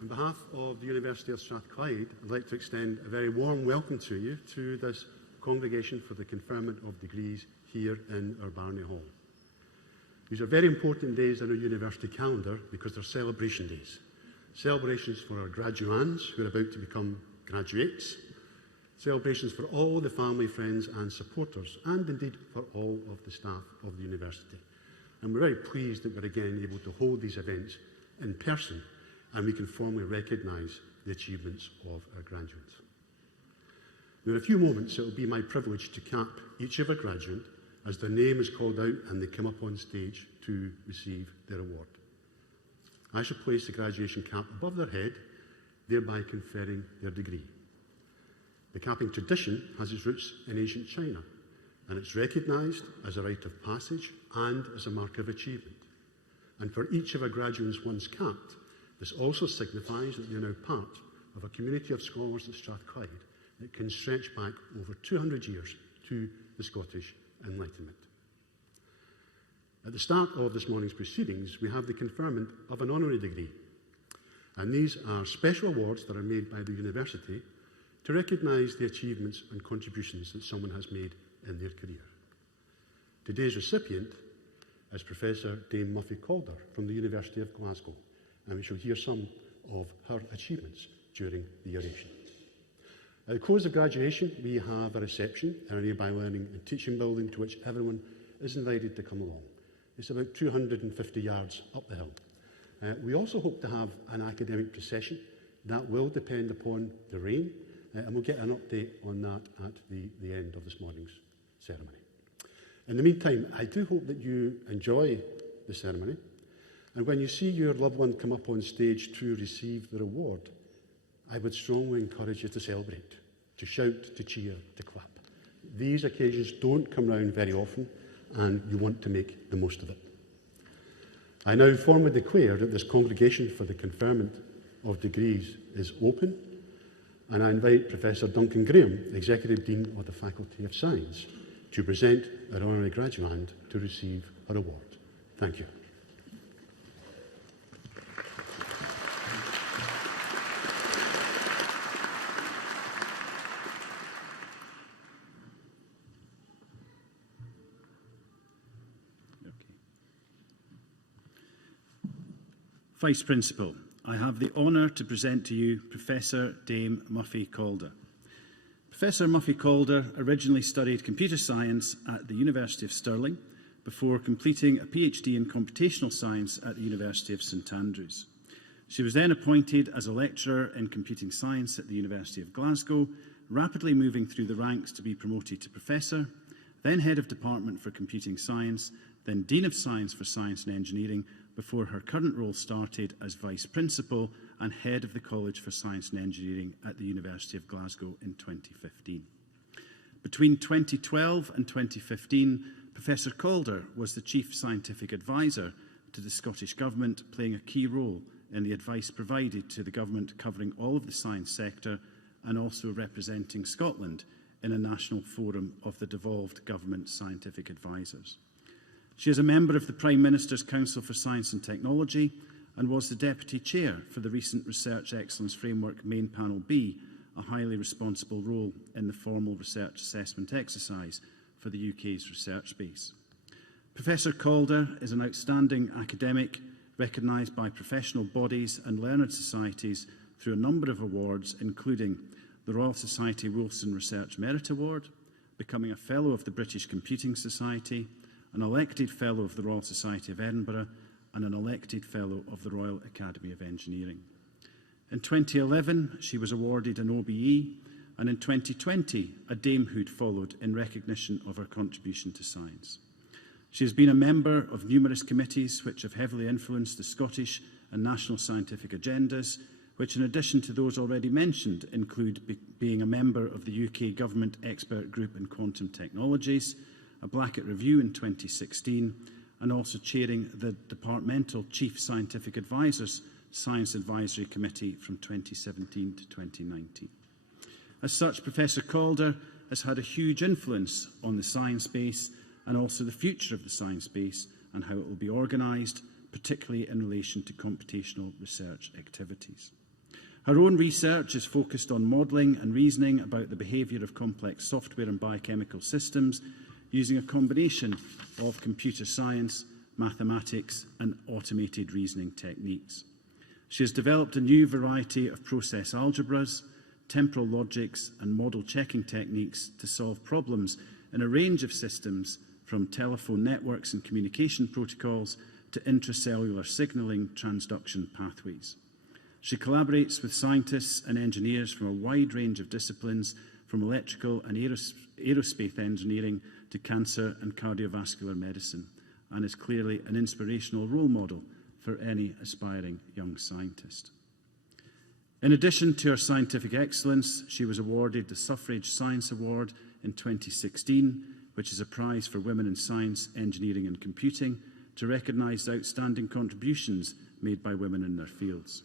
On behalf of the University of Strathclyde, I'd like to extend a very warm welcome to you to this congregation for the conferment of degrees here in our Barney Hall. These are very important days in our university calendar because they're celebration days. Celebrations for our graduands who are about to become graduates, celebrations for all the family, friends and supporters, and indeed for all of the staff of the university. And we're very pleased that we're again able to hold these events in person and we can formally recognise the achievements of our graduates. Now, in a few moments, it will be my privilege to cap each of our graduates as their name is called out and they come up on stage to receive their award. I shall place the graduation cap above their head, thereby conferring their degree. The capping tradition has its roots in ancient China, and it's recognised as a rite of passage and as a mark of achievement. And for each of our graduates once capped, this also signifies that they are now part of a community of scholars at Strathclyde that can stretch back over 200 years to the Scottish Enlightenment. At the start of this morning's proceedings, we have the conferment of an honorary degree. And these are special awards that are made by the university to recognise the achievements and contributions that someone has made in their career. Today's recipient is Professor Dame Muffy Calder from the University of Glasgow, and we shall hear some of her achievements during the oration. At the close of graduation, we have a reception in our nearby learning and teaching building to which everyone is invited to come along. It's about 250 yards up the hill. We also hope to have an academic procession. That will depend upon the rain, and we'll get an update on that at the end of this morning's ceremony. In the meantime, I do hope that you enjoy the ceremony, and when you see your loved one come up on stage to receive their award, I would strongly encourage you to celebrate, to shout, to cheer, to clap. These occasions don't come round very often, and you want to make the most of it. I now formally declare that this congregation for the conferment of degrees is open, and I invite Professor Duncan Graham, Executive Dean of the Faculty of Science, to present our honorary graduand to receive her award. Thank you. Vice Principal, I have the honour to present to you Professor Dame Muffy Calder. Professor Muffy Calder originally studied computer science at the University of Stirling before completing a PhD in computational science at the University of St Andrews. She was then appointed as a lecturer in computing science at the University of Glasgow, rapidly moving through the ranks to be promoted to professor, then head of department for computing science, then Dean of Science for Science and Engineering, before her current role started as Vice Principal and Head of the College for Science and Engineering at the University of Glasgow in 2015. Between 2012 and 2015, Professor Calder was the Chief Scientific Advisor to the Scottish Government, playing a key role in the advice provided to the Government covering all of the science sector and also representing Scotland in a national forum of the devolved Government Scientific Advisors. She is a member of the Prime Minister's Council for Science and Technology and was the Deputy Chair for the recent Research Excellence Framework Main Panel B, a highly responsible role in the formal research assessment exercise for the UK's research base. Professor Calder is an outstanding academic, recognised by professional bodies and learned societies through a number of awards, including the Royal Society Wilson Research Merit Award, becoming a Fellow of the British Computing Society, an elected Fellow of the Royal Society of Edinburgh, and an elected Fellow of the Royal Academy of Engineering. In 2011, she was awarded an OBE, and in 2020, a damehood followed in recognition of her contribution to science. She has been a member of numerous committees which have heavily influenced the Scottish and national scientific agendas, which, in addition to those already mentioned, include being a member of the UK Government Expert Group in Quantum Technologies, a Blackett Review in 2016, and also chairing the Departmental Chief Scientific Advisors Science Advisory Committee from 2017 to 2019. As such, Professor Calder has had a huge influence on the science base and also the future of the science base and how it will be organised, particularly in relation to computational research activities. Her own research is focused on modelling and reasoning about the behaviour of complex software and biochemical systems using a combination of computer science, mathematics and automated reasoning techniques. She has developed a new variety of process algebras, temporal logics and model checking techniques to solve problems in a range of systems, from telephone networks and communication protocols to intracellular signalling transduction pathways. She collaborates with scientists and engineers from a wide range of disciplines, from electrical and aerospace engineering to cancer and cardiovascular medicine, and is clearly an inspirational role model for any aspiring young scientist. In addition to her scientific excellence, she was awarded the Suffrage Science Award in 2016, which is a prize for women in science, engineering and computing, to recognise outstanding contributions made by women in their fields.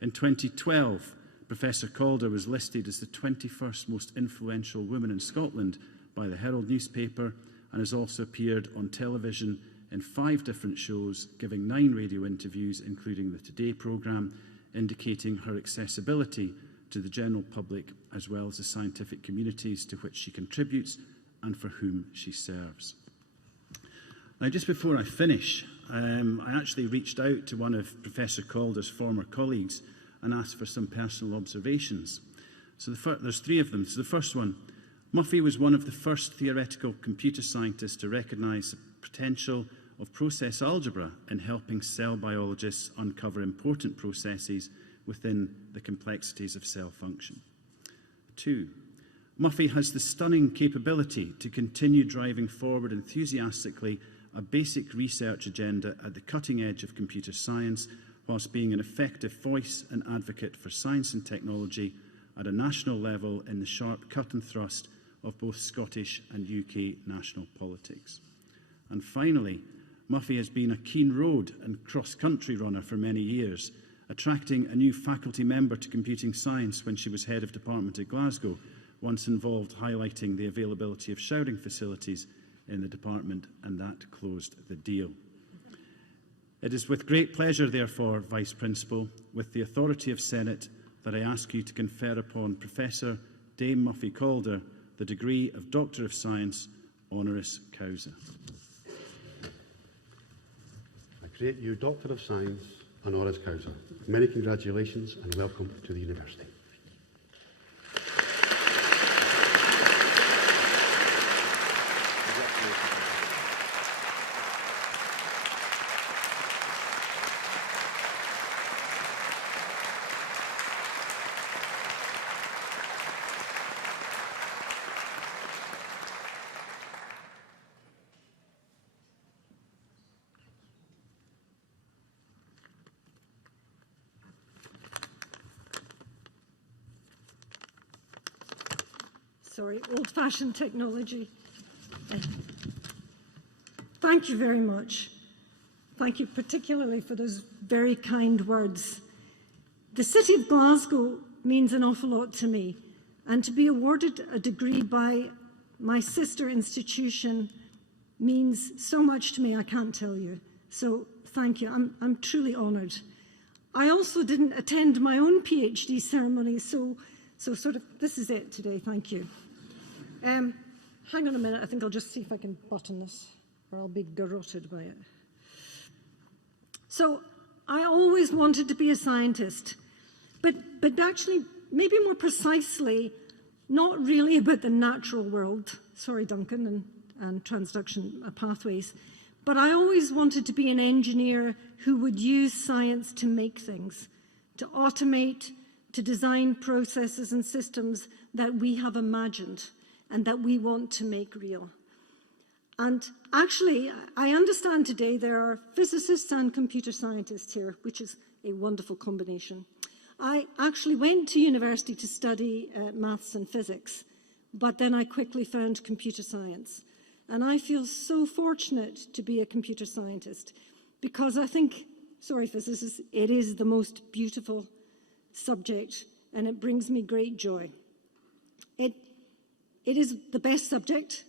In 2012, Professor Calder was listed as the 21st most influential woman in Scotland by the Herald newspaper, and has also appeared on television in 5 different shows, giving 9 radio interviews, including the Today programme, indicating her accessibility to the general public as well as the scientific communities to which she contributes and for whom she serves. Now, just before I finish, I actually reached out to one of Professor Calder's former colleagues and asked for some personal observations. So there's 3 of them. So the first one, Muffy was one of the first theoretical computer scientists to recognise the potential of process algebra in helping cell biologists uncover important processes within the complexities of cell function. 2, Muffy has the stunning capability to continue driving forward enthusiastically a basic research agenda at the cutting edge of computer science, whilst being an effective voice and advocate for science and technology at a national level in the sharp cut and thrust of both Scottish and UK national politics. And finally, Muffy has been a keen road and cross-country runner for many years, attracting a new faculty member to computing science when she was head of department at Glasgow, once involved highlighting the availability of showering facilities in the department, and that closed the deal. It is with great pleasure, therefore, Vice Principal, with the authority of Senate, that I ask you to confer upon Professor Dame Muffy Calder the degree of Doctor of Science, honoris causa. I create you Doctor of Science, honoris causa. Many congratulations and welcome to the University. Sorry, old-fashioned technology. Thank you very much. Thank you particularly for those very kind words. The City of Glasgow means an awful lot to me, and to be awarded a degree by my sister institution means so much to me, I can't tell you. So thank you. I'm truly honoured. I also didn't attend my own PhD ceremony, so sort of this is it today. Thank you. Hang on a minute. I think I'll just see if I can button this, or I'll be garroted by it. So I always wanted to be a scientist, but actually, maybe more precisely, not really about the natural world. Sorry, Duncan, and transduction pathways. But I always wanted to be an engineer who would use science to make things, to automate, to design processes and systems that we have imagined and that we want to make real. And actually, I understand today there are physicists and computer scientists here, which is a wonderful combination. I actually went to university to study maths and physics, but then I quickly found computer science. And I feel so fortunate to be a computer scientist because I think, sorry physicists, it is the most beautiful subject and it brings me great joy. It is the best subject,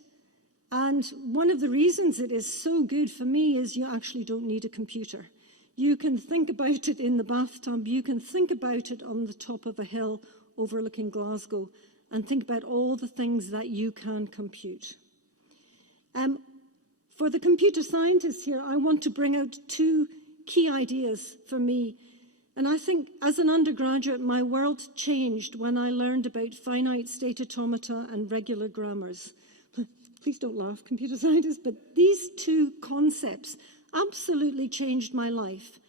and one of the reasons it is so good for me is you actually don't need a computer. You can think about it in the bathtub. You can think about it on the top of a hill overlooking Glasgow, and think about all the things that you can compute. For the computer scientists here, I want to bring out two key ideas for me. And I think as an undergraduate, my world changed when I learned about finite state automata and regular grammars. Please don't laugh, computer scientists, but these two concepts absolutely changed my life,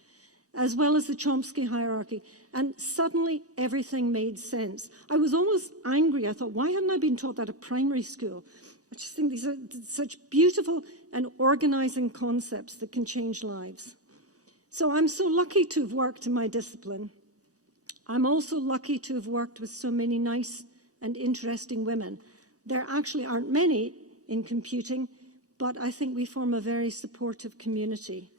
as well as the Chomsky hierarchy. And suddenly everything made sense. I was almost angry. I thought, why hadn't I been taught that at primary school? I just think these are such beautiful and organizing concepts that can change lives. So I'm so lucky to have worked in my discipline. I'm also lucky to have worked with so many nice and interesting women. There actually aren't many in computing, but I think we form a very supportive community.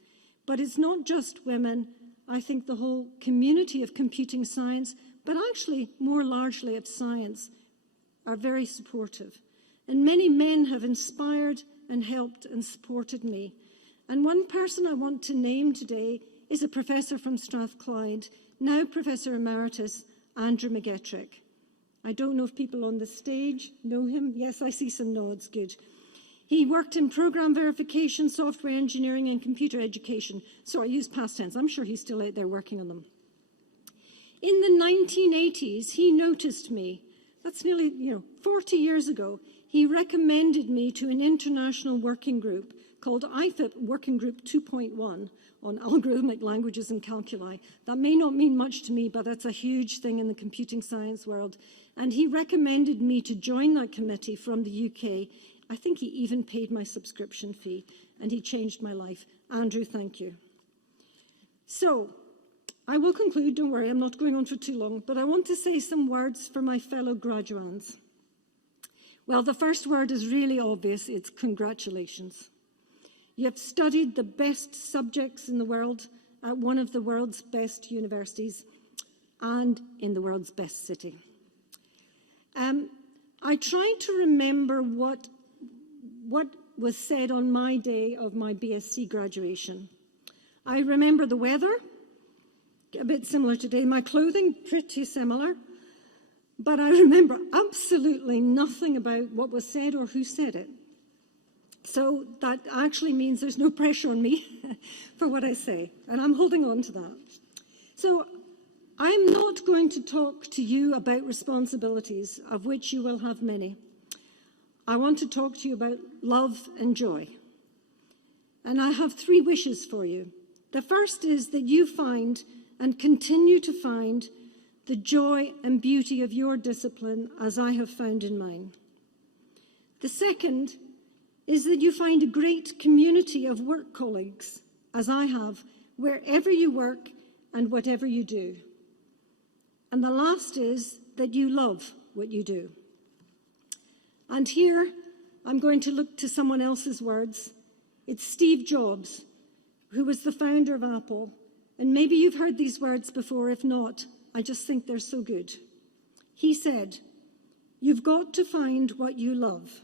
But it's not just women. I think the whole community of computing science, but actually more largely of science, are very supportive. And many men have inspired and helped and supported me. And one person I want to name today is a professor from Strathclyde, now Professor Emeritus, Andrew McGettrick. I don't know if people on the stage know him. Yes, I see some nods, good. He worked in program verification, software engineering, and computer education. So I use past tense. I'm sure he's still out there working on them. In the 1980s, he noticed me. That's nearly 40 years ago. He recommended me to an international working group called IFIP Working Group 2.1 on algorithmic languages and calculi. That may not mean much to me, but that's a huge thing in the computing science world. And he recommended me to join that committee from the UK. I think he even paid my subscription fee, and he changed my life. Andrew, thank you. So, I will conclude, don't worry, I'm not going on for too long, but I want to say some words for my fellow graduands. Well, the first word is really obvious, it's congratulations. You have studied the best subjects in the world at one of the world's best universities and in the world's best city. I tried to remember what was said on my day of my BSc graduation. I remember the weather, a bit similar today, my clothing, pretty similar, but I remember absolutely nothing about what was said or who said it. So that actually means there's no pressure on me for what I say, and I'm holding on to that. So I'm not going to talk to you about responsibilities, of which you will have many. I want to talk to you about love and joy. And I have 3 wishes for you. The first is that you find and continue to find the joy and beauty of your discipline as I have found in mine. The second is that you find a great community of work colleagues, as I have, wherever you work and whatever you do. And the last is that you love what you do. And here, I'm going to look to someone else's words. It's Steve Jobs, who was the founder of Apple. And maybe you've heard these words before. If not, I just think they're so good. He said, "You've got to find what you love."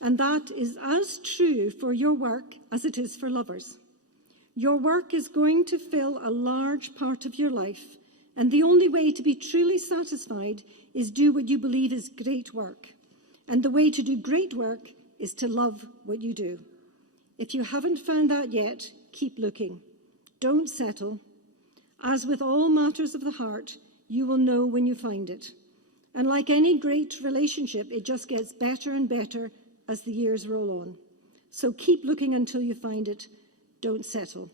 And that is as true for your work as it is for lovers. Your work is going to fill a large part of your life, and the only way to be truly satisfied is do what you believe is great work. And the way to do great work is to love what you do. If you haven't found that yet, keep looking. Don't settle. As with all matters of the heart, you will know when you find it. And like any great relationship, it just gets better and better as the years roll on. So keep looking until you find it. Don't settle.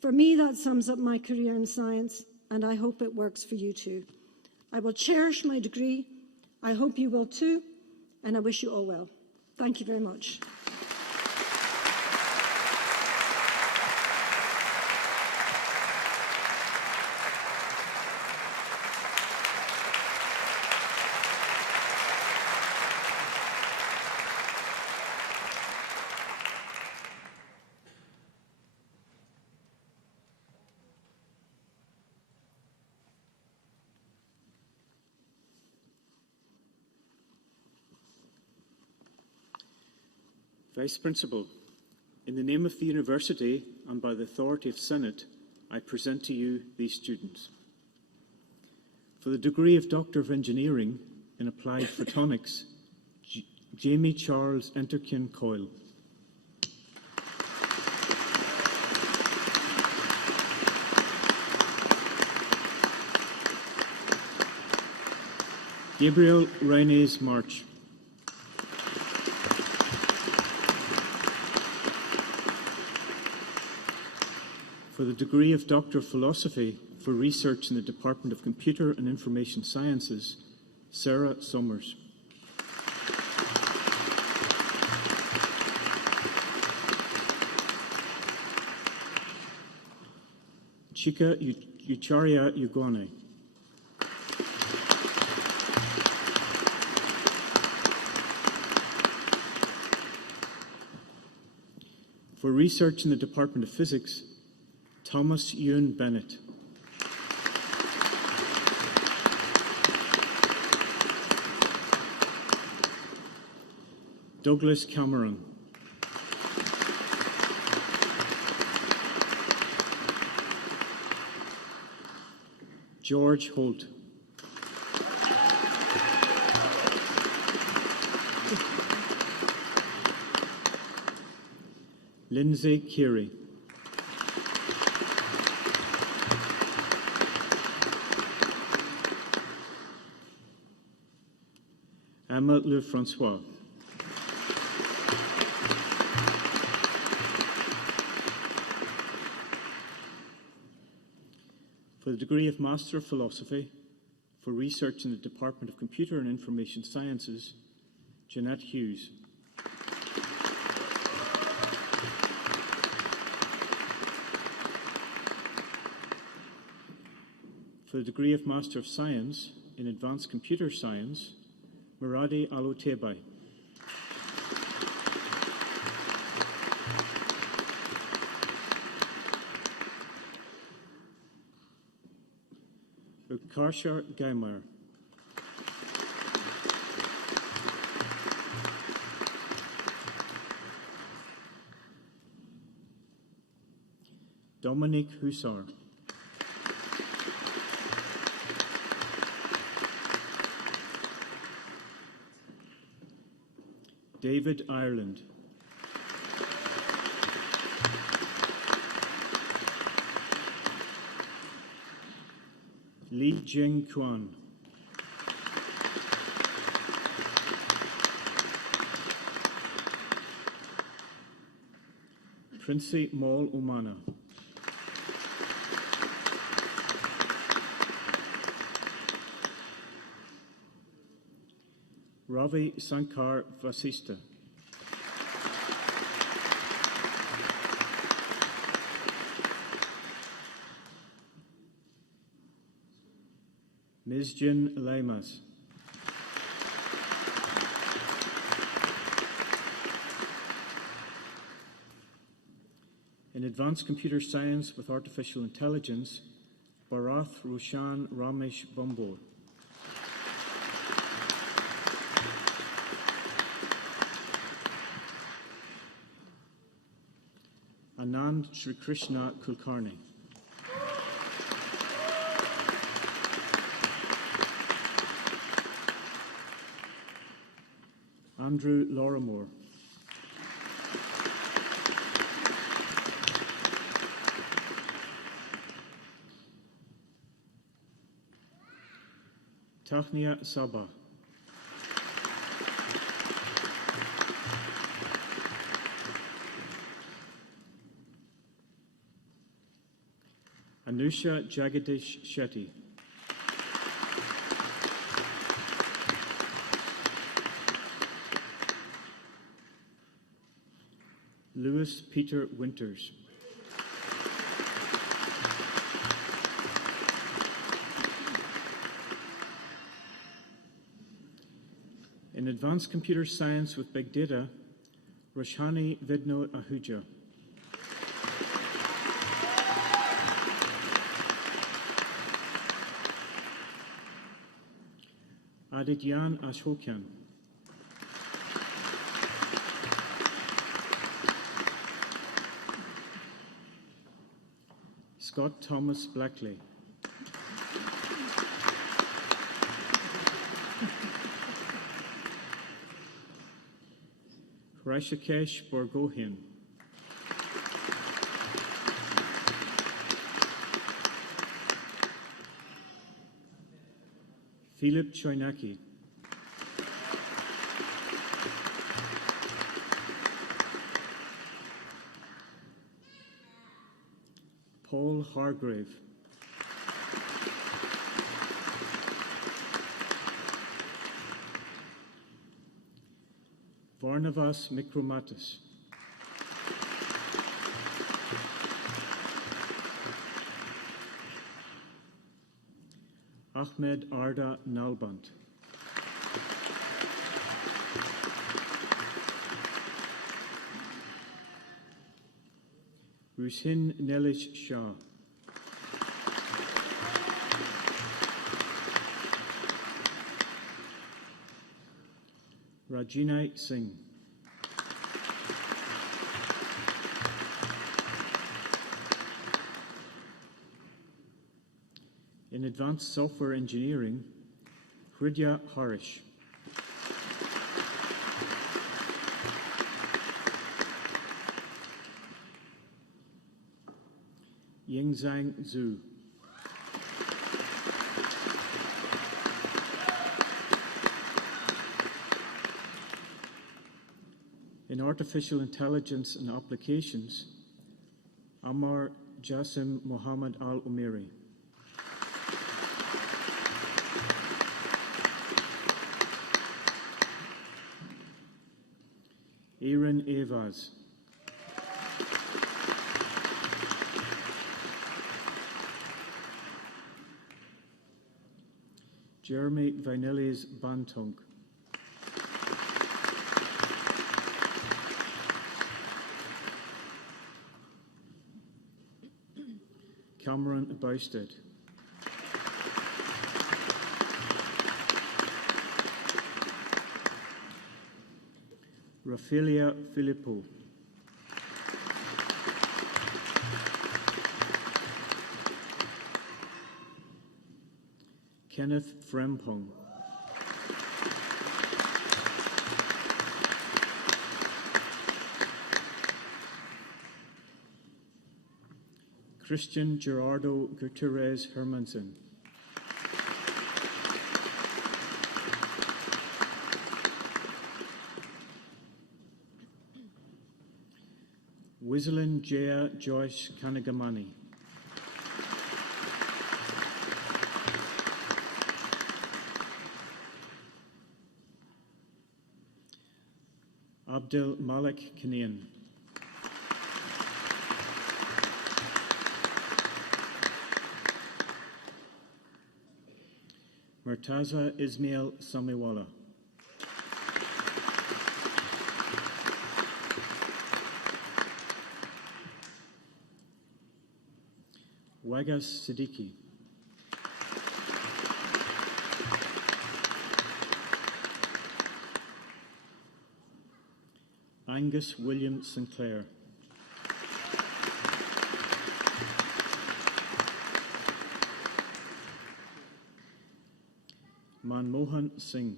For me, that sums up my career in science, and I hope it works for you too. I will cherish my degree. I hope you will too, and I wish you all well. Thank you very much. Vice Principal, In the name of the University and by the authority of Senate, I present to you these students. For the degree of Doctor of Engineering in Applied Photonics, Jamie Charles Enterkin Coyle. Gabriel Reynes March. For the degree of Doctor of Philosophy for research in the Department of Computer and Information Sciences, Sarah Summers. Chika Ucharya Ugone. For research in the Department of Physics, Thomas Ewan Bennett. Douglas Cameron. George Holt. Lindsay Keary. Emma Lefrancois. For the degree of Master of Philosophy for research in the Department of Computer and Information Sciences, Jeanette Hughes. For the degree of Master of Science in Advanced Computer Science, Muradi Alotebai. Karshar Gaimer. Dominique Hussar. David Ireland. Li Jing Quan. Princey Maul Umana. Ravi Sankar Vasista. Ms. Jin Leimas. In Advanced Computer Science with Artificial Intelligence, Bharath Roshan Ramesh Bambor. Anand Sri Krishna Kulkarni. Andrew Lorimore. Tahnia Sabah. Anusha Jagadish Shetty. Lewis Peter Winters. In Advanced Computer Science with Big Data, Roshani Vidno Ahuja. Adityan Ashokyan. Scott Thomas Blackley. Rishikesh Borgohain. Philip Choinaki. Paul Hargrave. Varnavas Mikromatis. Ahmed Arda Nalbant. Rusin Nelish Shah. Rajinai Singh. In Advanced Software Engineering, Hridya Harish. Yingzhang Zhu. In Artificial Intelligence and Applications, Ammar Jassim Mohammed Al-Umiri. Aaron Evaz. Jeremy Vinelies Bantung. Cameron Bousted. Raphaelia Filippo. Kenneth Frempong. Christian Gerardo Gutierrez Hermansen. Wislin Jaya Joyce Kanagamani. Abdel Malik Kanian. Murtaza Ismail Samiwala. Wagas Siddiqui. Angus William Sinclair. Manmohan Singh.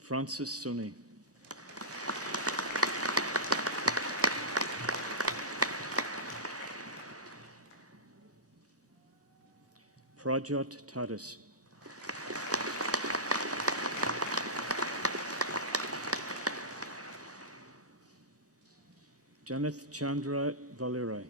Francis Sunny. Prajot Tadis. Janeth Chandra Valirai.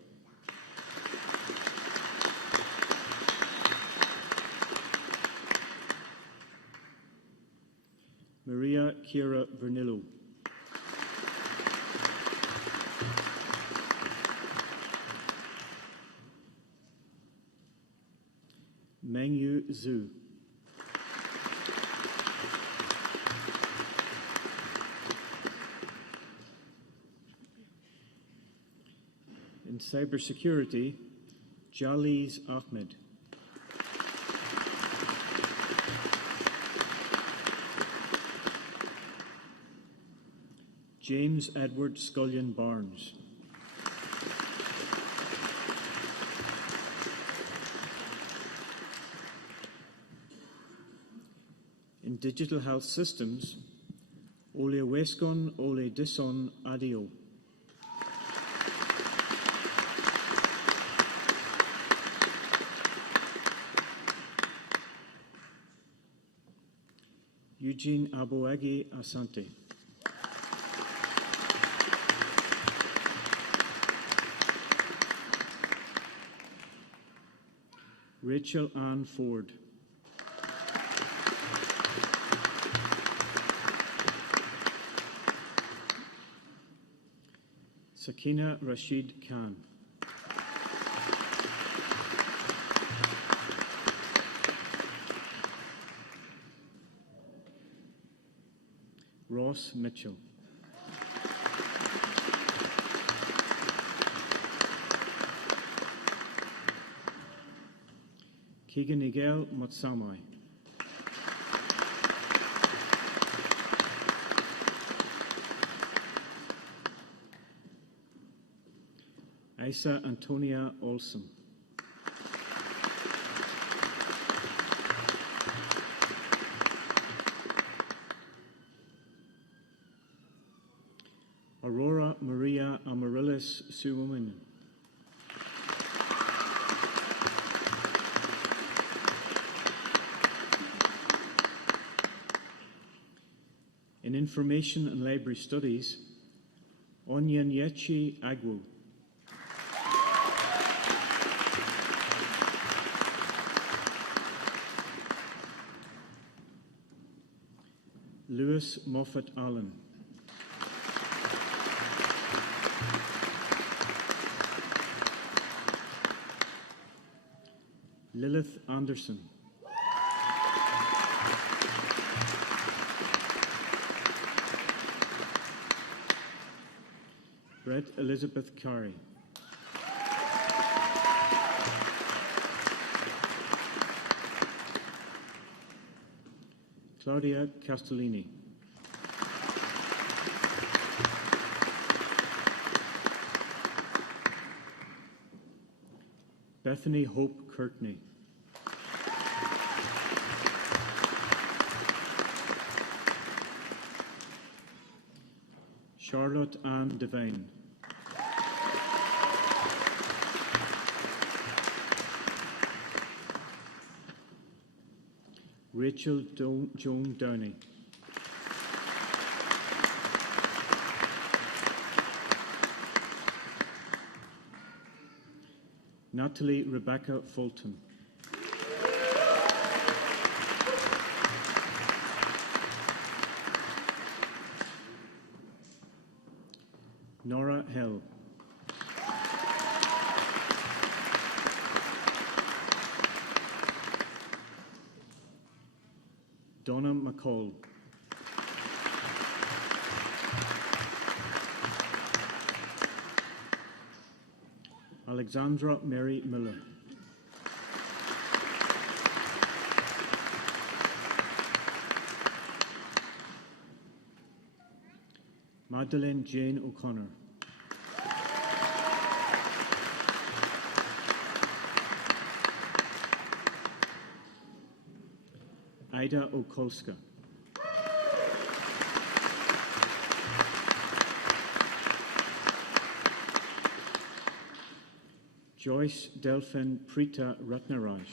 Maria Kira Vernillo. Mengyu Zhu. In cybersecurity, Jaliz Ahmed. James Edward Scullion Barnes. In Digital Health Systems, Ole Wescon Ole Dison Adio. Eugene Aboagi Asante. Rachel Ann Ford. Sakina Rashid Khan. Ross Mitchell. Keegan Nigel Matsamai. Isa Antonia Olsen. Aurora Maria Amaryllis Suwomen. In Information and Library Studies, Onyanyechi Agwu. Lewis Moffat Allen. Lilith Anderson. Brett Elizabeth Carey. Claudia Castellini. Bethany Hope Courtney. Charlotte Ann Devine. Rachel Joan Downey. Natalie Rebecca Fulton. Nora Hill. Donna McCall. Alexandra Mary Miller. Magdalene Jane O'Connor. Ida Okolska. Joyce Delphin Prita Ratnaraj.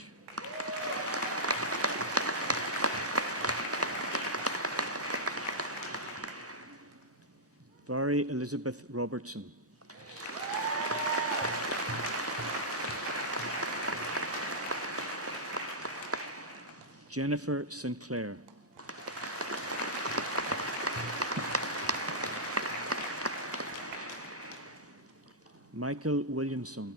Vari Elizabeth Robertson. Jennifer Sinclair. Michael Williamson.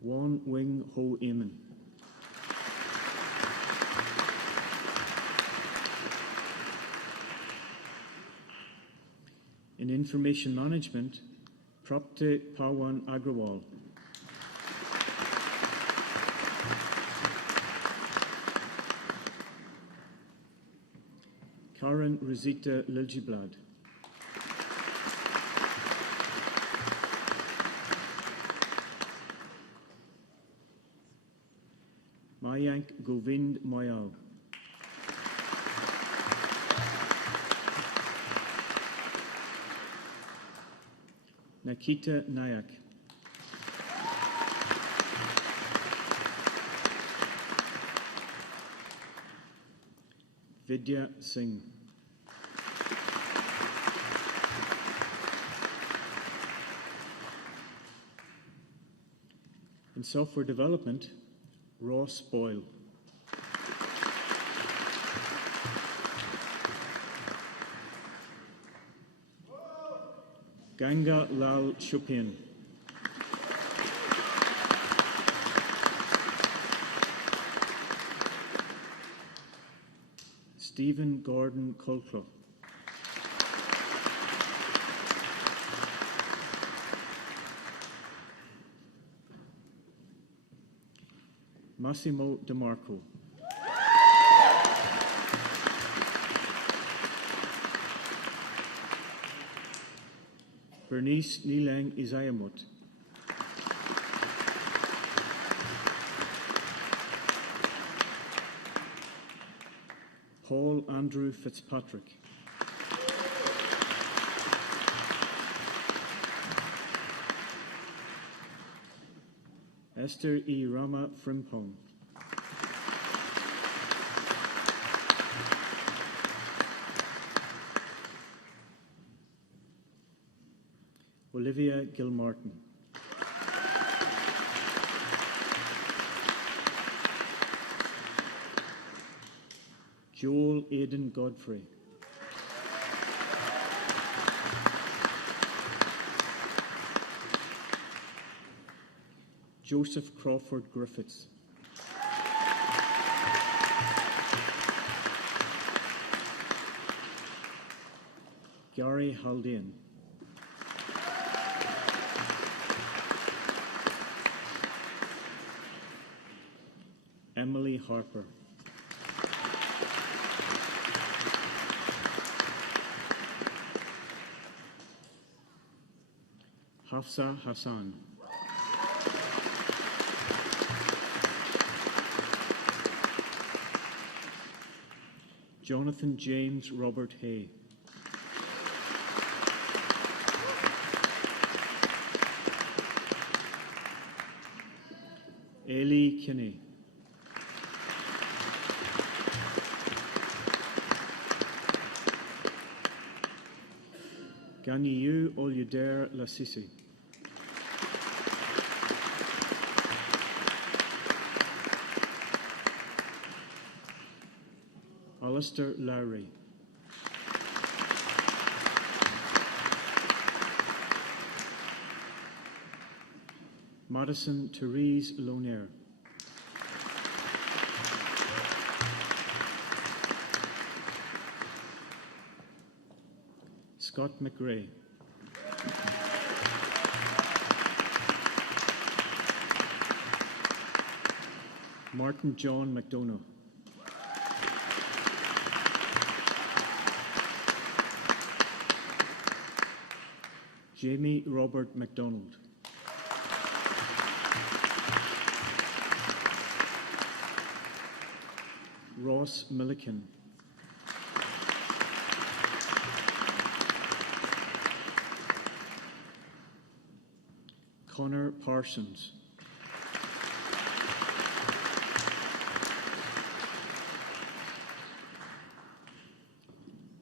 Won Wing Ho Eamon. In Information Management, Prapte Pawan Agrawal. Karen Rosita Liljeblad. Mayank Govind Moyal. Nikita Nayak. Vidya Singh. In software development, Ross Boyle. Ganga Lal Shupian. Stephen Gordon Colclough. Massimo DeMarco. Bernice Nilang Isayamut. Paul Andrew Fitzpatrick. Esther E. Rama Frimpong. Olivia Gilmartin. Joel Aidan Godfrey. Joseph Crawford Griffiths. Gary Haldane. Emily Harper. Hafsa Hassan. Jonathan James Robert Hay. Ailey Kinney. Ganyiyu Oluder Lasisi. Alistair Lowry. Madison Therese Lonair. Scott McRae. Martin John McDonough. Jamie Robert McDonald. Ross Milliken. Connor Parsons.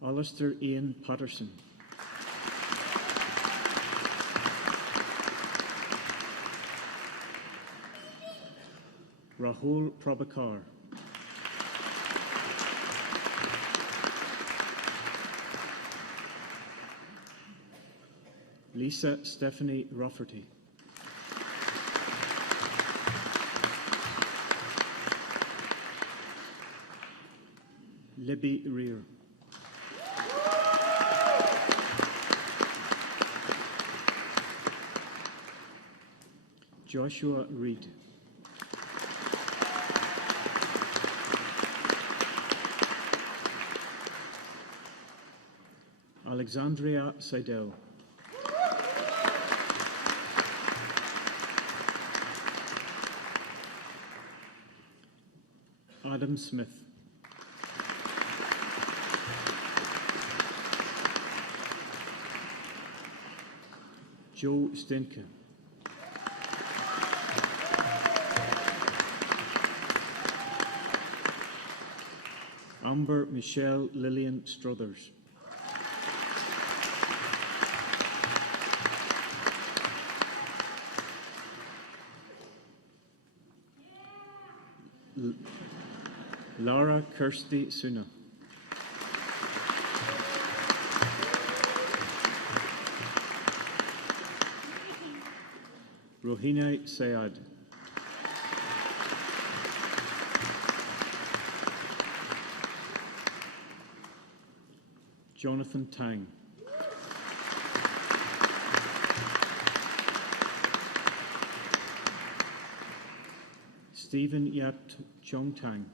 Alistair Ian Patterson. Rahul Prabhakar. Lisa Stephanie Rafferty. Libby Rear. Joshua Reed. Alexandria Seidel. Adam Smith. Joe Stenke. Amber Michelle Lillian Struthers. Lara Kirsty Suna. Rohini Sayad. Jonathan Tang. Stephen Yap Chong Tang.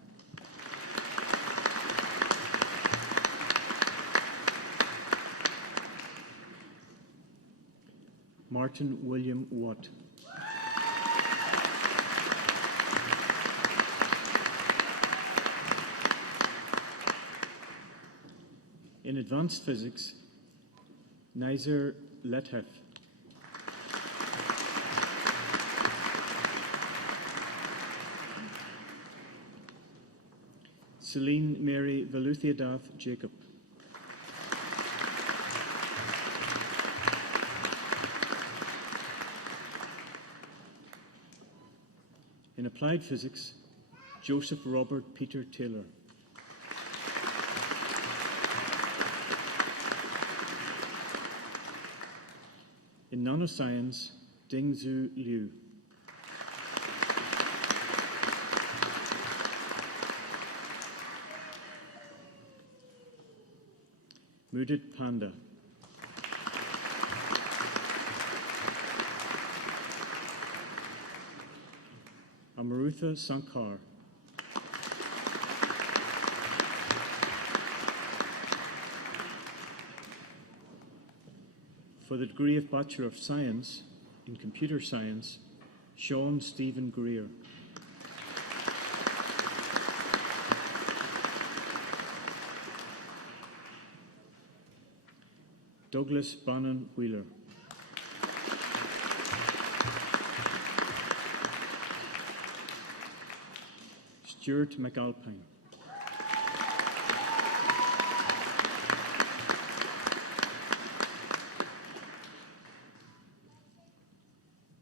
Martin William Watt. In advanced physics, Nizar Lethef. Celine Mary Veluthiadath Jacob. In applied physics, Joseph Robert Peter Taylor. In nanoscience, Dingzhu Liu. Mudit Panda. Amarutha Sankar. For the degree of Bachelor of Science in Computer Science, Sean Stephen Greer. Douglas Bannon Wheeler. Stuart McAlpine.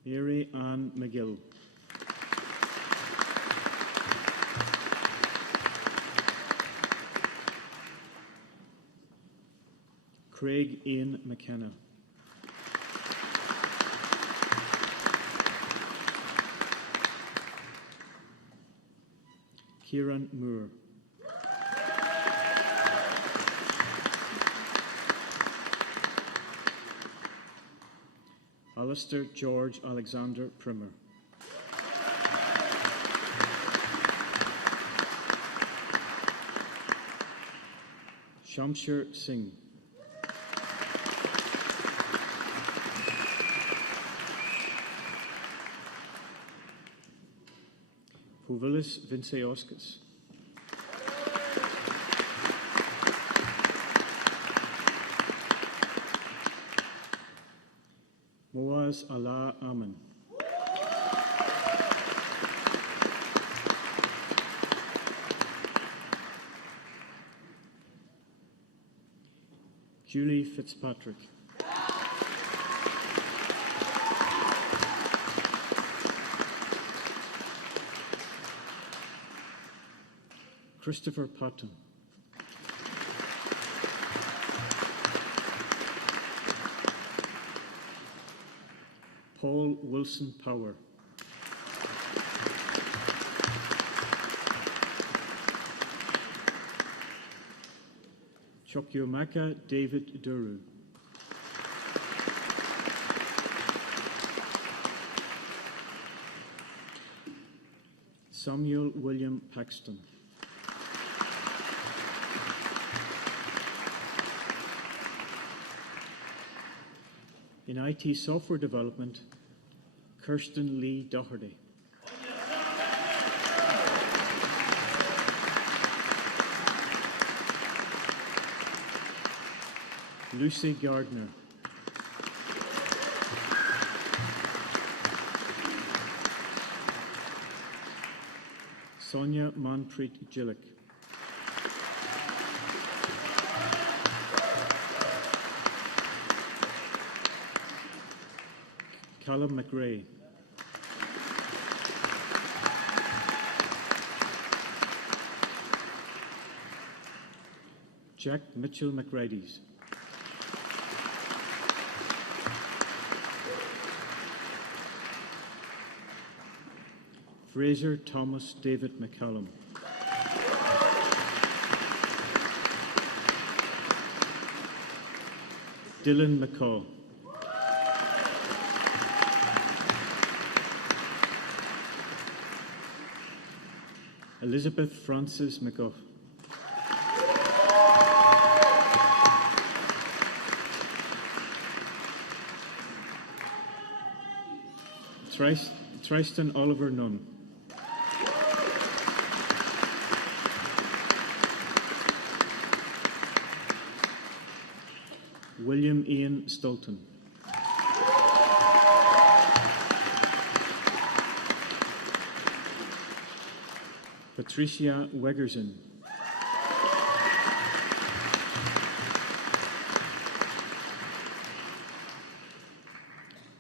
Mary Ann McGill. Craig Ian McKenna. Kieran Moore. Alistair George Alexander Primer. Shamshir Singh. Puvilis Vinceauskas. Moaz Allah Aman. Julie Fitzpatrick. Christopher Patton. Paul Wilson Power. Chokyomaka David Duru. Samuel William Paxton. In IT software development, Kirsten Lee Doherty. Lucy Gardner. Sonia Manpreet Gillick. Callum McRae. Jack Mitchell McReadys. Fraser Thomas David McCallum. Dylan McCall. Elizabeth Francis McGuff. Tristan Oliver Nunn. William Ian Stolton. Patricia Wegerson.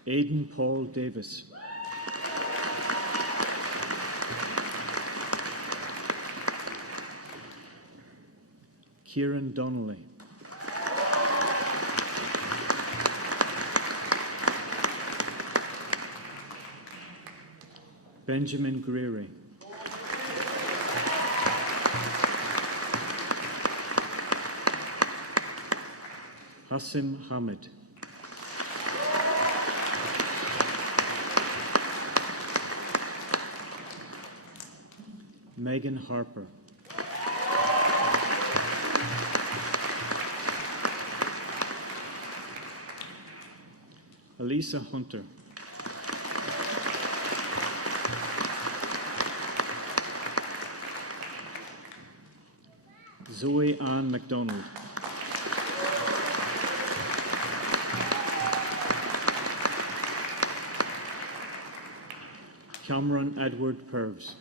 Aidan Paul Davis. Kieran Donnelly. Benjamin Greery. Hassim Hamid. Megan Harper. Elisa Hunter. Zoe Ann MacDonald. Cameron Edward Purves.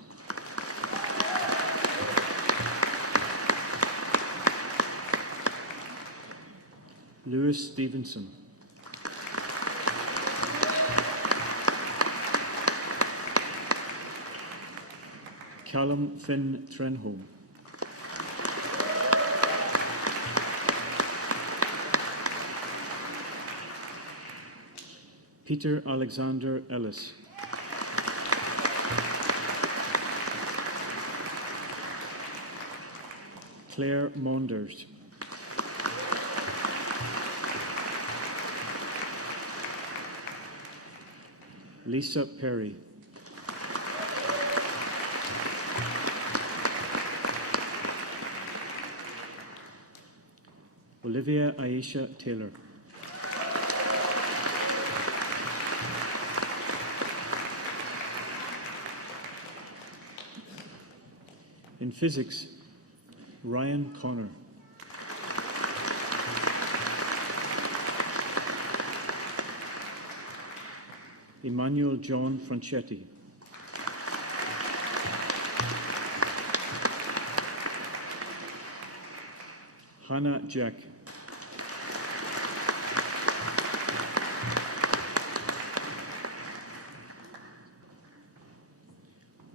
Lewis Stevenson. Callum Finn Trenholm. Peter Alexander Ellis. Claire Maunders. Lisa Perry. Olivia Aisha Taylor. In physics, Ryan Connor. Emmanuel John Franchetti. Hannah Jack.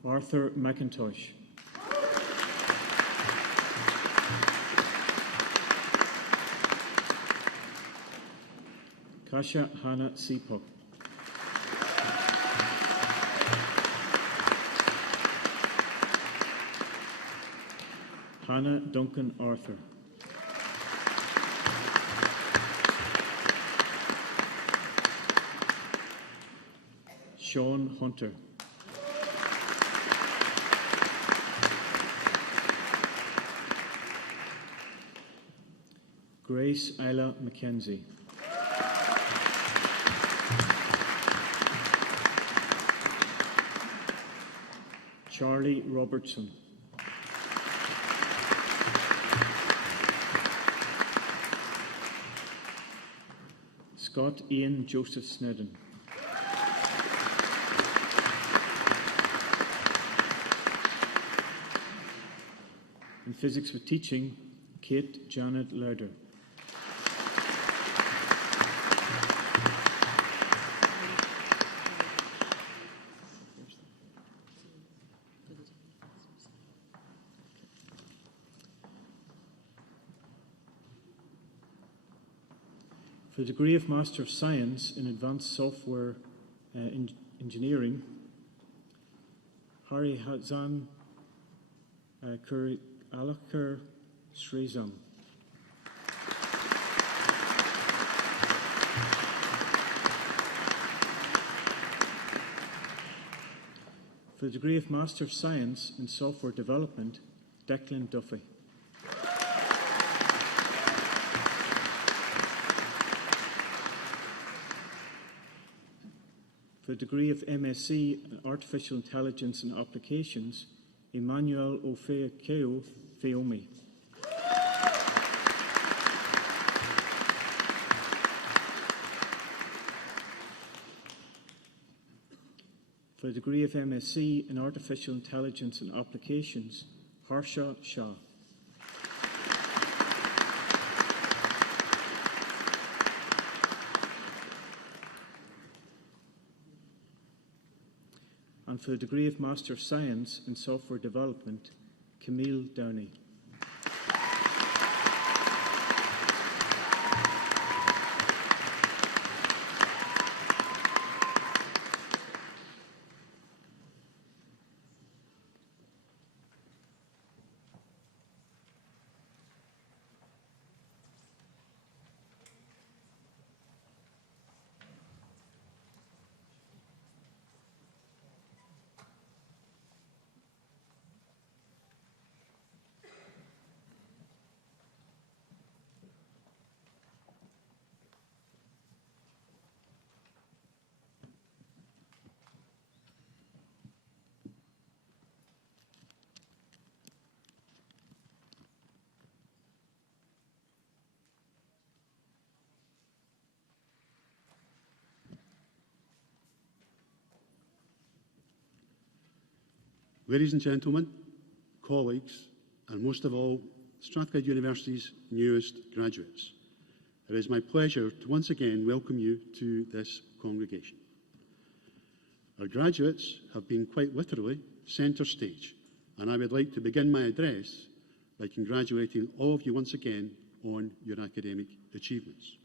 Arthur McIntosh. Kasha Hannah Seapuck. Hannah Duncan Arthur. Sean Hunter. Grace Isla McKenzie. Charlie Robertson. Scott Ian Joseph Snedden. In physics with teaching, Kate Janet Lerder. For the degree of Master of Science in Advanced Software Engineering, Hari Hazan Kuri Alakar Srizam. For the degree of Master of Science in Software Development, Declan Duffy. For the degree of MSc in Artificial Intelligence and Applications, Emmanuel Ofeakeo Feomi. For the degree of MSc in Artificial Intelligence and Applications, Harsha Shah. And for the degree of Master of Science in Software Development, Camille Downey. Ladies and gentlemen, colleagues, and most of all, Strathclyde University's newest graduates, it is my pleasure to once again welcome you to this congregation. Our graduates have been quite literally centre stage, and I would like to begin my address by congratulating all of you once again on your academic achievements.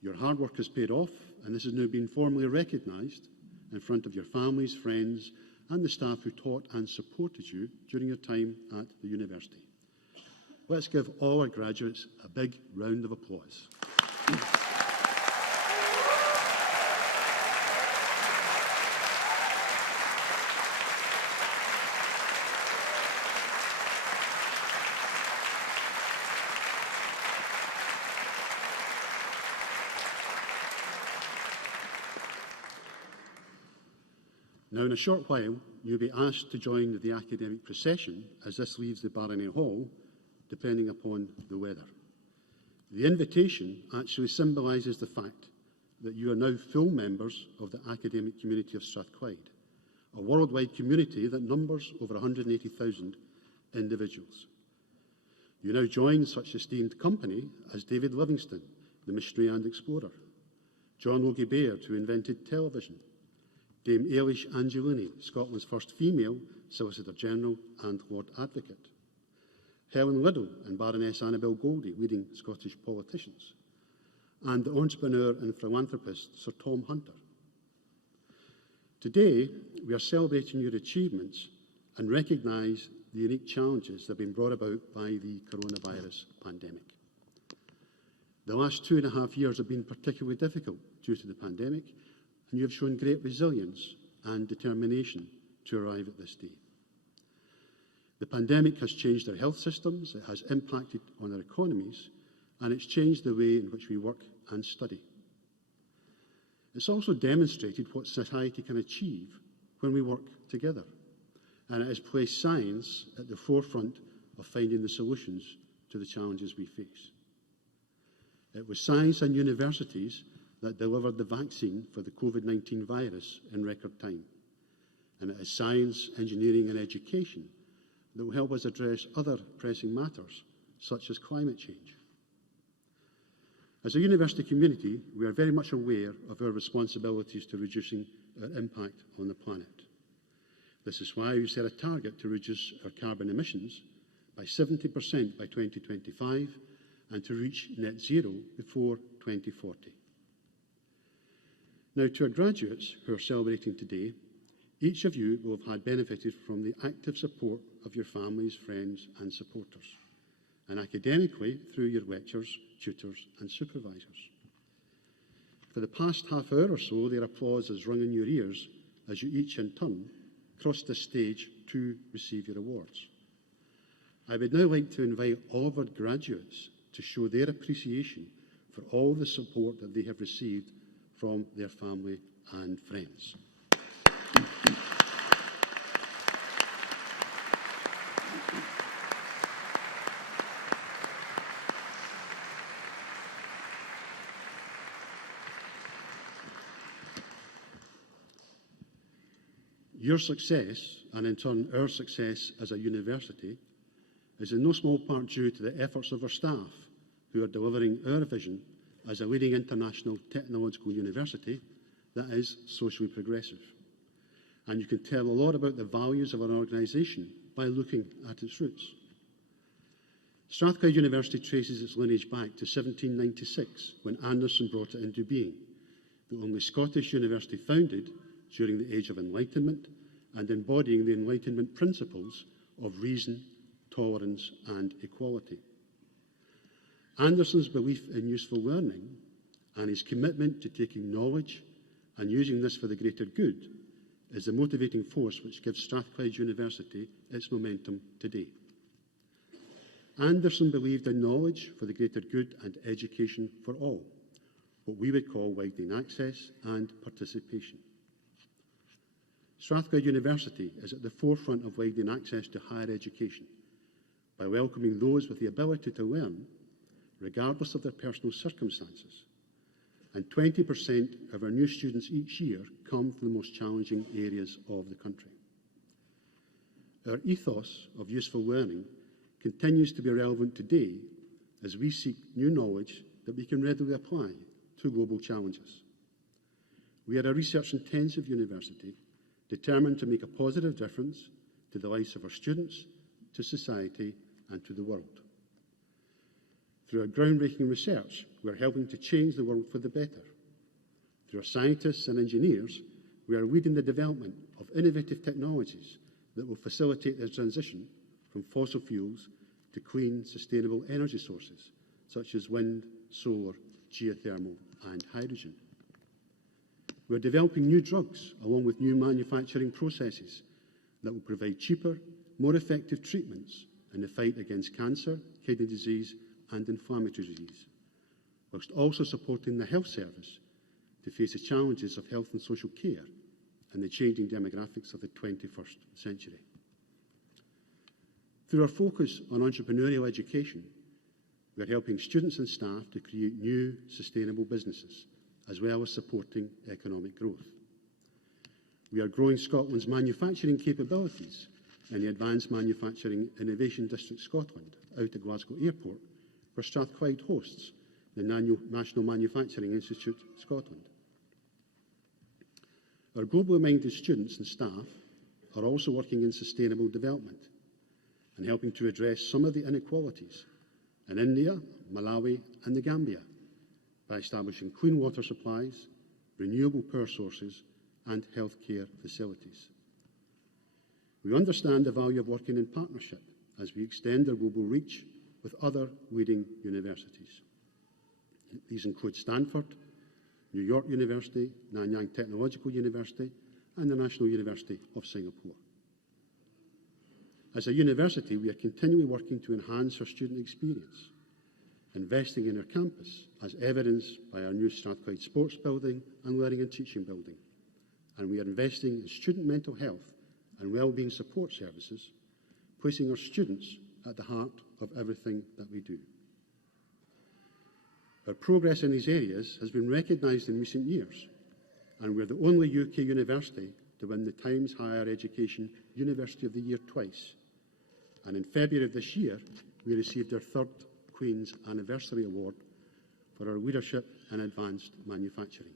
Your hard work has paid off, and this has now been formally recognised in front of your families, friends, and the staff who taught and supported you during your time at the university. Let's give all our graduates a big round of applause. Now, in a short while, you'll be asked to join the academic procession as this leaves the Barony Hall, depending upon the weather. The invitation actually symbolises the fact that you are now full members of the academic community of Strathclyde, a worldwide community that numbers over 180,000 individuals. You now join such esteemed company as David Livingstone, the missionary and explorer, John Logie Baird, who invented television, Dame Eilish Angelini, Scotland's first female Solicitor General and Lord Advocate, Helen Liddell and Baroness Annabel Goldie, leading Scottish politicians, and the entrepreneur and philanthropist Sir Tom Hunter. Today, we are celebrating your achievements and recognise the unique challenges that have been brought about by the coronavirus pandemic. The last 2.5 years have been particularly difficult due to the pandemic, and you have shown great resilience and determination to arrive at this day. The pandemic has changed our health systems, it has impacted on our economies, and it's changed the way in which we work and study. It's also demonstrated what society can achieve when we work together. and it has placed science at the forefront of finding the solutions to the challenges we face. It was science and universities that delivered the vaccine for the COVID-19 virus in record time. And it is science, engineering and education that will help us address other pressing matters, such as climate change. As a university community, we are very much aware of our responsibilities to reducing our impact on the planet. This is why we set a target to reduce our carbon emissions by 70% by 2025 and to reach net zero before 2040. Now, to our graduates who are celebrating today, each of you will have had benefited from the active support of your families, friends and supporters, and academically through your lecturers, tutors and supervisors. For the past half hour or so, their applause has rung in your ears as you each in turn crossed the stage to receive your awards. I would now like to invite all of our graduates to show their appreciation for all the support that they have received from their family and friends. Your success, and in turn our success as a university, is in no small part due to the efforts of our staff who are delivering our vision as a leading international technological university that is socially progressive. And you can tell a lot about the values of our organisation by looking at its roots. Strathclyde University traces its lineage back to 1796, when Anderson brought it into being, the only Scottish university founded during the Age of Enlightenment and embodying the Enlightenment principles of reason, tolerance and equality. Anderson's belief in useful learning and his commitment to taking knowledge and using this for the greater good is the motivating force which gives Strathclyde University its momentum today. Anderson believed in knowledge for the greater good and education for all, what we would call widening access and participation. Strathclyde University is at the forefront of widening access to higher education by welcoming those with the ability to learn, regardless of their personal circumstances. And 20% of our new students each year come from the most challenging areas of the country. Our ethos of useful learning continues to be relevant today as we seek new knowledge that we can readily apply to global challenges. We are a research-intensive university determined to make a positive difference to the lives of our students, to society and to the world. Through our groundbreaking research, we are helping to change the world for the better. Through our scientists and engineers, we are leading the development of innovative technologies that will facilitate the transition from fossil fuels to clean, sustainable energy sources, such as wind, solar, geothermal and hydrogen. We are developing new drugs along with new manufacturing processes that will provide cheaper, more effective treatments in the fight against cancer, kidney disease and inflammatory disease, whilst also supporting the health service to face the challenges of health and social care and the changing demographics of the 21st century. Through our focus on entrepreneurial education, we are helping students and staff to create new, sustainable businesses, as well as supporting economic growth. We are growing Scotland's manufacturing capabilities in the Advanced Manufacturing Innovation District Scotland out at Glasgow Airport, where Strathclyde hosts the National Manufacturing Institute Scotland. Our globally minded students and staff are also working in sustainable development and helping to address some of the inequalities in India, Malawi and the Gambia by establishing clean water supplies, renewable power sources and healthcare facilities. We understand the value of working in partnership as we extend our global reach with other leading universities. These include Stanford, New York University, Nanyang Technological University and the National University of Singapore. As a university, we are continually working to enhance our student experience, investing in our campus as evidenced by our new Strathclyde Sports Building and Learning and Teaching Building. And we are investing in student mental health and wellbeing support services, placing our students at the heart of everything that we do. Our progress in these areas has been recognised in recent years, and we're the only UK university to win the Times Higher Education University of the Year twice. And in February of this year, we received our third Queen's Anniversary Award for our leadership in advanced manufacturing.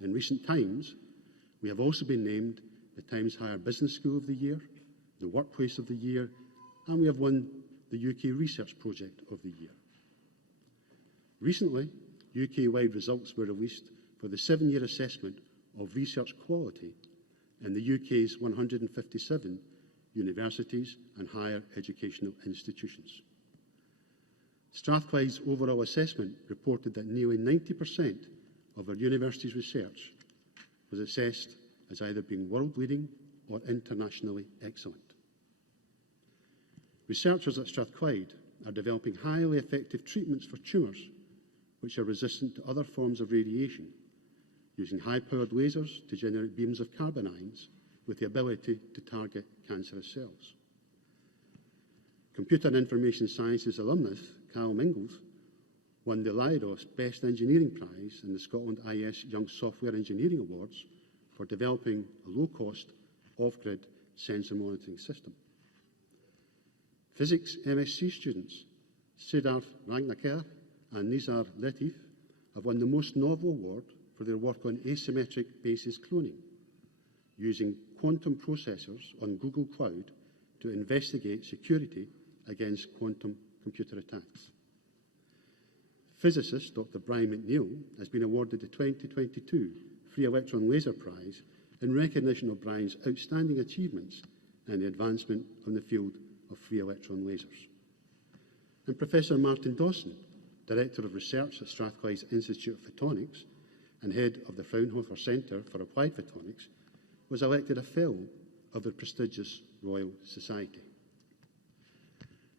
In recent times, we have also been named the Times Higher Business School of the Year, the Workplace of the Year, and we have won the UK Research Project of the Year. Recently, UK-wide results were released for the 7-year assessment of research quality in the UK's 157 universities and higher educational institutions. Strathclyde's overall assessment reported that nearly 90% of our university's research was assessed as either being world-leading or internationally excellent. Researchers at Strathclyde are developing highly effective treatments for tumours which are resistant to other forms of radiation, using high-powered lasers to generate beams of carbon ions with the ability to target cancerous cells. Computer and Information Sciences alumnus Callum Ingalls won the Leidos Best Engineering Prize in the Scotland IS Young Software Engineering Awards for developing a low-cost, off-grid sensor monitoring system. Physics MSc students Siddharth Ragnakar and Nizar Latif have won the Most Novel Award for their work on asymmetric basis cloning, using quantum processors on Google Cloud to investigate security against quantum computer attacks. Physicist Dr. Brian McNeill has been awarded the 2022 Free Electron Laser Prize in recognition of Brian's outstanding achievements in the advancement of the field of free electron lasers. And Professor Martin Dawson, Director of Research at Strathclyde's Institute of Photonics and head of the Fraunhofer Centre for Applied Photonics, was elected a Fellow of the prestigious Royal Society.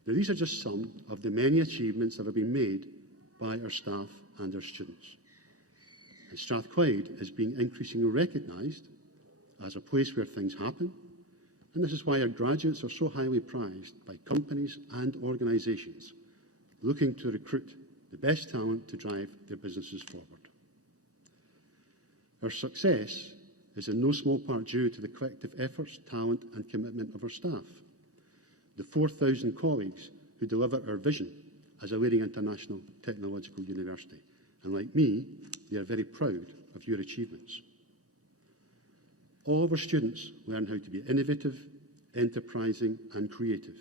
Now, these are just some of the many achievements that have been made by our staff and our students. And Strathclyde is being increasingly recognised as a place where things happen, and this is why our graduates are so highly prized by companies and organisations looking to recruit the best talent to drive their businesses forward. Our success is in no small part due to the collective efforts, talent and commitment of our staff, the 4,000 colleagues who deliver our vision as a leading international technological university. And like me, they are very proud of your achievements. All of our students learn how to be innovative, enterprising and creative,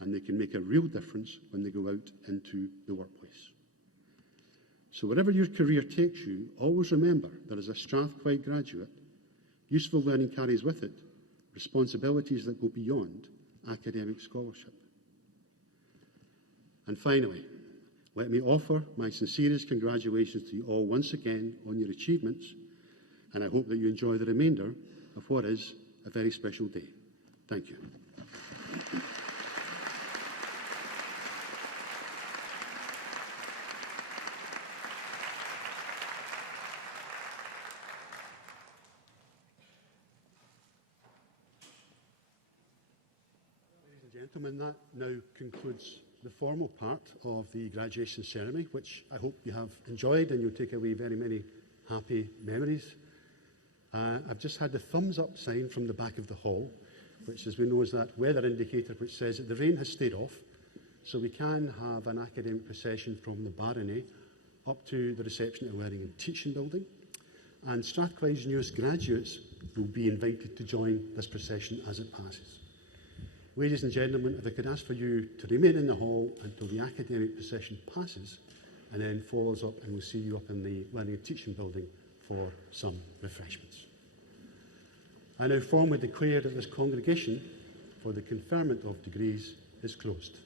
and they can make a real difference when they go out into the workplace. So wherever your career takes you, always remember that as a Strathclyde graduate, useful learning carries with it responsibilities that go beyond academic scholarship. And finally, let me offer my sincerest congratulations to you all once again on your achievements, and I hope that you enjoy the remainder of what is a very special day. Thank you. Ladies and gentlemen, that now concludes the formal part of the graduation ceremony, which I hope you have enjoyed and you'll take away very many happy memories. I've just had the thumbs up sign from the back of the hall, which, as we know, is that weather indicator which says that the rain has stayed off, so we can have an academic procession from the Barony up to the reception at the Learning and Teaching Building. And Strathclyde's newest graduates will be invited to join this procession as it passes. Ladies and gentlemen, if I could ask for you to remain in the hall until the academic procession passes and then follows up, and we'll see you up in the Learning and Teaching Building for some refreshments. I now formally declare that this congregation for the conferment of degrees is closed.